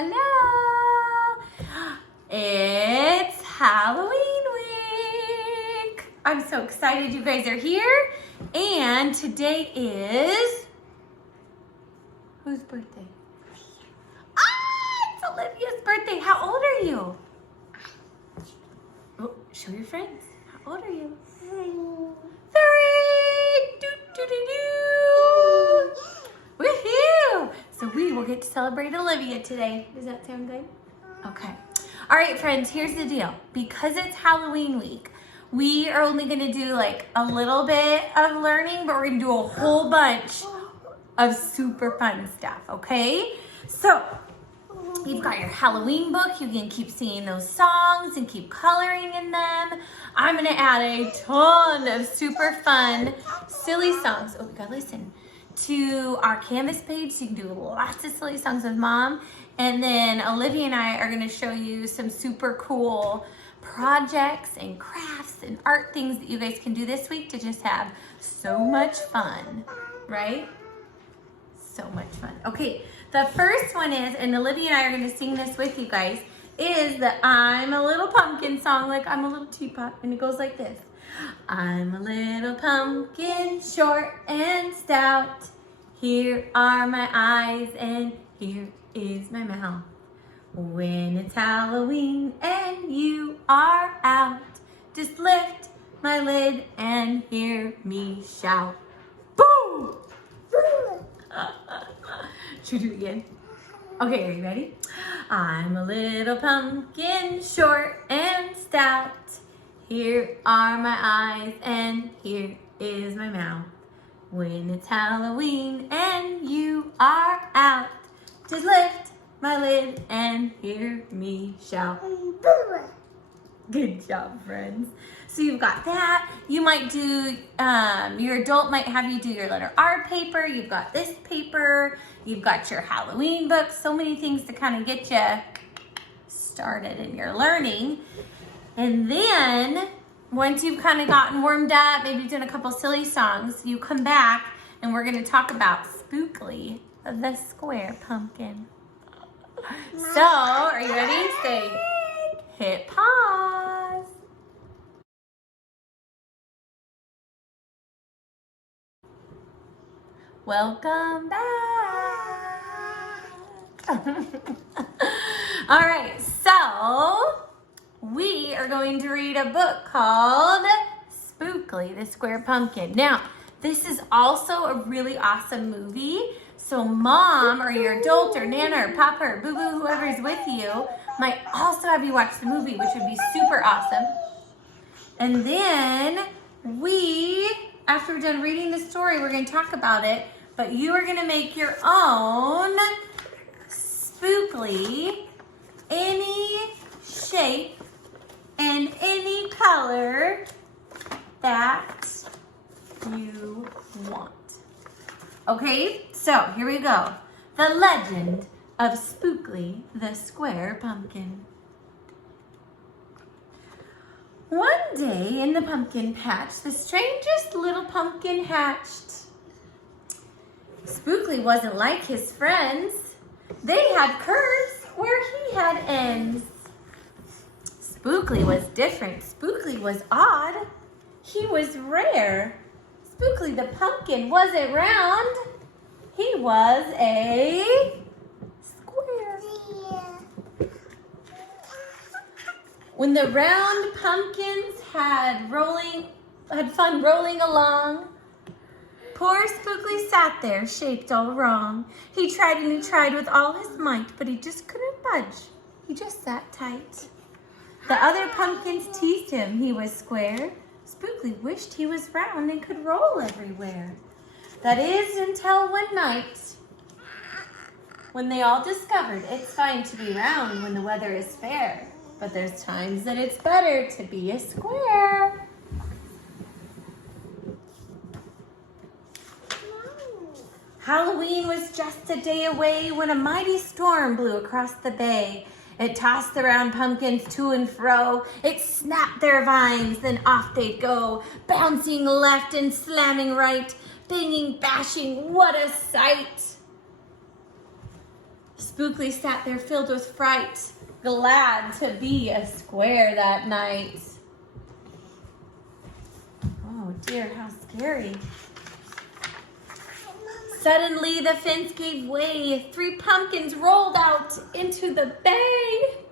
Hello! It's Halloween week! I'm so excited you guys are here. And today is... whose birthday? Ah! It's Olivia's birthday. How old are you? Oh, show your friends. How old are you? 3! Do-do-do-do! Woohoo! So we will get to celebrate Olivia today. Does that sound good? Okay. All right, friends, here's the deal. Because it's Halloween week, we are only going to do like a little bit of learning, but we're going to do a whole bunch of super fun stuff, okay? So, you've got your Halloween book. You can keep singing those songs and keep coloring in them. I'm going to add a ton of super fun, silly songs. Oh, we got to listen. To our Canvas page, so you can do lots of silly songs with Mom. And then Olivia and I are going to show you some super cool projects and crafts and art things that you guys can do this week to just have so much fun, right? So much fun. Okay, the first one is, and Olivia and I are going to sing this with you guys, is the I'm a Little Pumpkin song, like I'm a little teapot, and it goes like this. I'm a little pumpkin, short and stout. Here are my eyes and here is my mouth. When it's Halloween and you are out, just lift my lid and hear me shout. Boom! Should we do it again? Okay, are you ready? I'm a little pumpkin, short and stout. Here are my eyes and here is my mouth. When it's Halloween and you are out, just lift my lid and hear me shout. Good job, friends. So you've got that. You might do, your adult might have you do your letter R paper. You've got this paper. You've got your Halloween book. So many things to kind of get you started in your learning. And then, once you've kind of gotten warmed up, maybe done a couple silly songs, you come back and we're going to talk about Spookly, the square pumpkin. So, are you ready? Say, hit pause. Welcome back. All right, so we are going to read a book called Spookly, the Square Pumpkin. Now, this is also a really awesome movie. So Mom or your adult or Nana or Papa or Boo Boo, whoever is with you, might also have you watch the movie, which would be super awesome. And then after we're done reading the story, we're going to talk about it. But you are going to make your own Spookly, any shape and any color that you want. Okay, so here we go. The Legend of Spookly, the Square Pumpkin. One day in the pumpkin patch, the strangest little pumpkin hatched. Spookly wasn't like his friends. They had curves where he had ends. Spookly was different. Spookly was odd. He was rare. Spookly the pumpkin wasn't round. He was a square. When the round pumpkins had fun rolling along, poor Spookly sat there, shaped all wrong. He tried and he tried with all his might, but he just couldn't budge. He just sat tight. The other pumpkins teased him he was square. Spookly wished he was round and could roll everywhere. That is until one night when they all discovered it's fine to be round when the weather is fair, but there's times that it's better to be a square. Halloween was just a day away when a mighty storm blew across the bay. It tossed the round pumpkins to and fro. It snapped their vines, then off they'd go, bouncing left and slamming right, banging, bashing, what a sight. Spookly sat there filled with fright, glad to be a square that night. Oh dear, how scary. Suddenly the fence gave way. 3 pumpkins rolled out into the bay.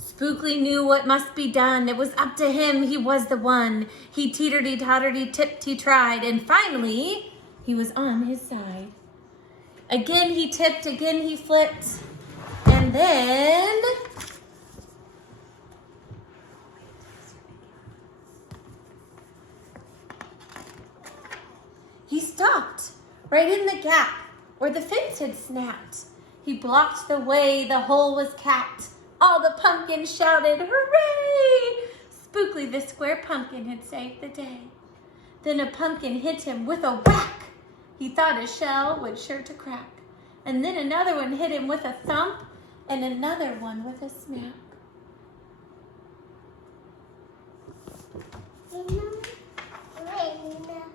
Spookly knew what must be done. It was up to him. He was the one. He teetered, tottered, he tipped, he tried, and finally he was on his side. Again he tipped, again he flipped, and then he stopped right in the gap where the fence had snapped. He blocked the way, the hole was capped. All the pumpkins shouted, hooray! Spookly, the square pumpkin, had saved the day. Then a pumpkin hit him with a whack. He thought his shell would sure to crack. And then another one hit him with a thump, and another one with a snap.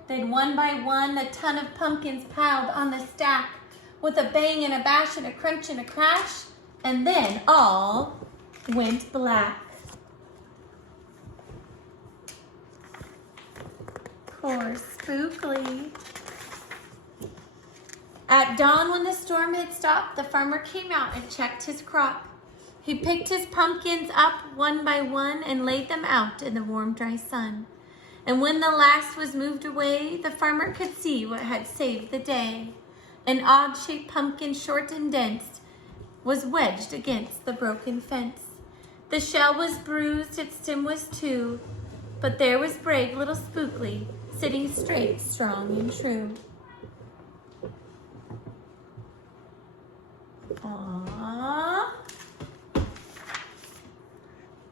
Then one by one, a ton of pumpkins piled on the stack, with a bang and a bash and a crunch and a crash, and then all went black. Poor Spookly. At dawn, when the storm had stopped, the farmer came out and checked his crop. He picked his pumpkins up one by one and laid them out in the warm, dry sun. And when the last was moved away, the farmer could see what had saved the day. An odd-shaped pumpkin, short and dense, was wedged against the broken fence. The shell was bruised, its stem was too, but there was brave little Spookly, sitting straight, strong and true. Aww.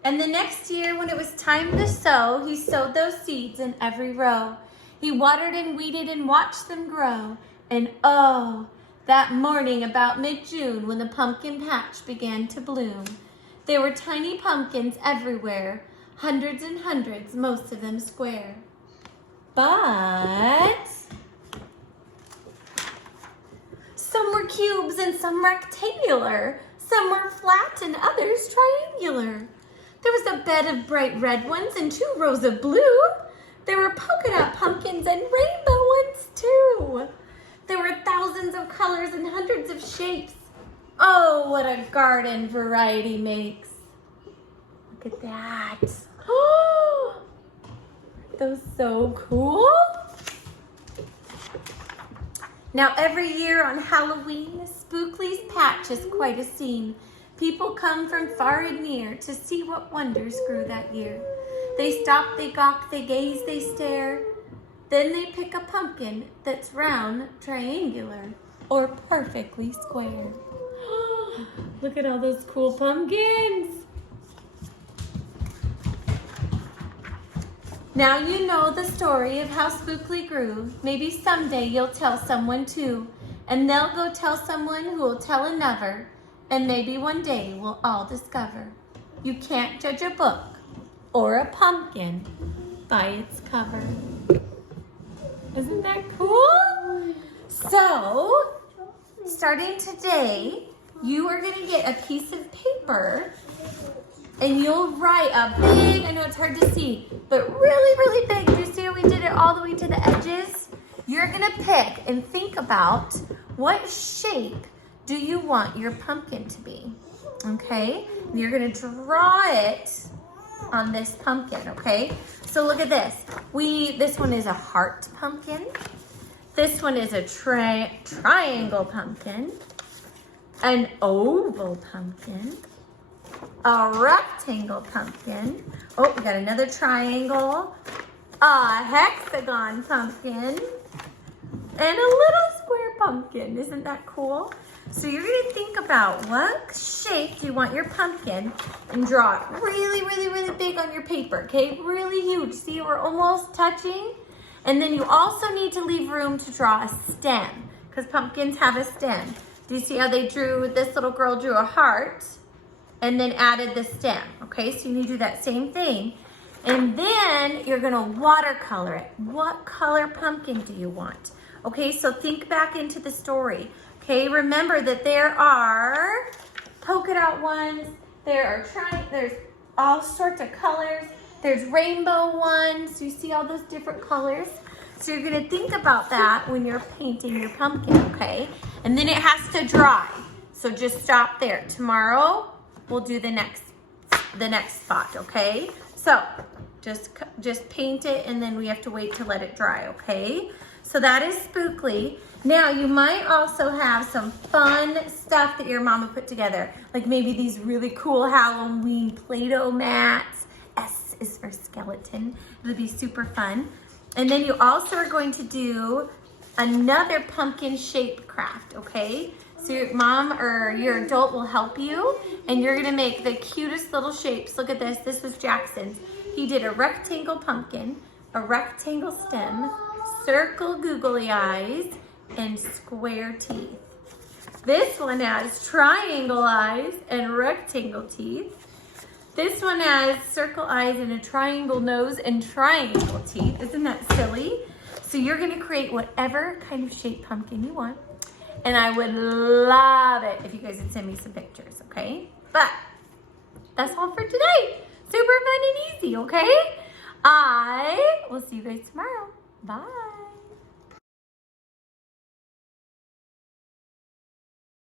And the next year, when it was time to sow, he sowed those seeds in every row. He watered and weeded and watched them grow. And oh, that morning about mid-June, when the pumpkin patch began to bloom, there were tiny pumpkins everywhere, hundreds and hundreds, most of them square. But some were cubes and some rectangular, some were flat and others triangular. There was a bed of bright red ones and 2 rows of blue. There were polka dot pumpkins and rainbow ones too. There were thousands of colors and hundreds of shapes. Oh, what a garden variety makes. Look at that. Oh, those so cool. Now every year on Halloween, Spookly's patch is quite a scene. People come from far and near to see what wonders grew that year. They stop, they gawk, they gaze, they stare. Then they pick a pumpkin that's round, triangular, or perfectly square. Look at all those cool pumpkins. Now you know the story of how Spookly grew. Maybe someday you'll tell someone too, and they'll go tell someone who will tell another, and maybe one day we'll all discover you can't judge a book or a pumpkin by its cover. Isn't that cool? So, starting today, you are going to get a piece of paper and you'll write a big, I know it's hard to see, but really, really big. Do you see how we did it all the way to the edges? You're going to pick and think about what shape do you want your pumpkin to be, okay? And you're going to draw it on this pumpkin, okay? So look at this. This one is a heart pumpkin. This one is a triangle pumpkin, an oval pumpkin, a rectangle pumpkin. Oh, we got another triangle, a hexagon pumpkin, and a little square pumpkin. Isn't that cool? So you're going to think about what shape you want your pumpkin and draw it really, really, really big on your paper, okay? Really huge. See, we're almost touching. And then you also need to leave room to draw a stem because pumpkins have a stem. Do you see how they drew, this little girl drew a heart and then added the stem, okay? So you need to do that same thing. And then you're going to watercolor it. What color pumpkin do you want? Okay, so think back into the story. Okay, remember that there are polka dot ones, there's all sorts of colors, there's rainbow ones, you see all those different colors. So you're gonna think about that when you're painting your pumpkin, okay? And then it has to dry. So just stop there. Tomorrow, we'll do the next spot, okay? So just paint it and then we have to wait to let it dry, okay? So that is Spookly. Now you might also have some fun stuff that your mama put together. Like maybe these really cool Halloween Play-Doh mats. S is for skeleton. It'll be super fun. And then you also are going to do another pumpkin shape craft, okay? So your mom or your adult will help you and you're gonna make the cutest little shapes. Look at this, this was Jackson's. He did a rectangle pumpkin, a rectangle stem, circle googly eyes, and square teeth. This one has triangle eyes and rectangle teeth. This one has circle eyes and a triangle nose and triangle teeth. Isn't that silly? So you're gonna create whatever kind of shaped pumpkin you want. And I would love it if you guys would send me some pictures, okay? But that's all for today. Super fun and easy, okay? I will see you guys tomorrow. Bye.